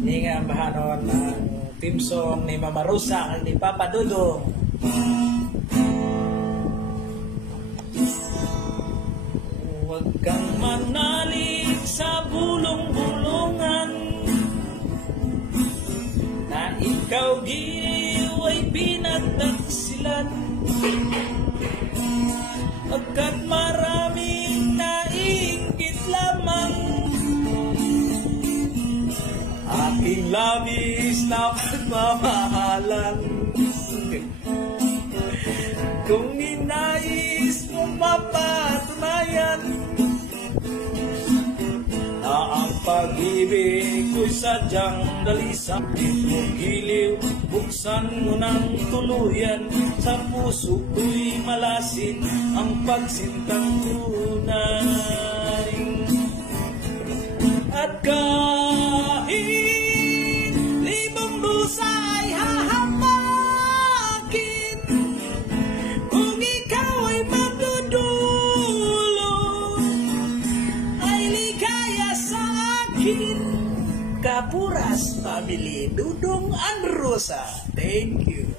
Ni nga bahanon ang team song ni Mama Rosa ang ni Papa Dudong. Huwag kang manalig sa bulong-bulungan na ikaw giw ay pinagtaksilan, pagkat maraming nainggit lamang aking labis na pagmamahalan. Kung ninais mo mapatunayan na ang pag-ibig ko'y sadyang dalisang, mo giliw, buksan mo ng tuluyan, sa puso ko'y malasin ang pagsintang tunay. At kahit libong lusa ay hahamakin, kung ikaw ay magdudulong, ay ligaya sa akin. Kapuras Family, Dudong and Rosa. Thank you.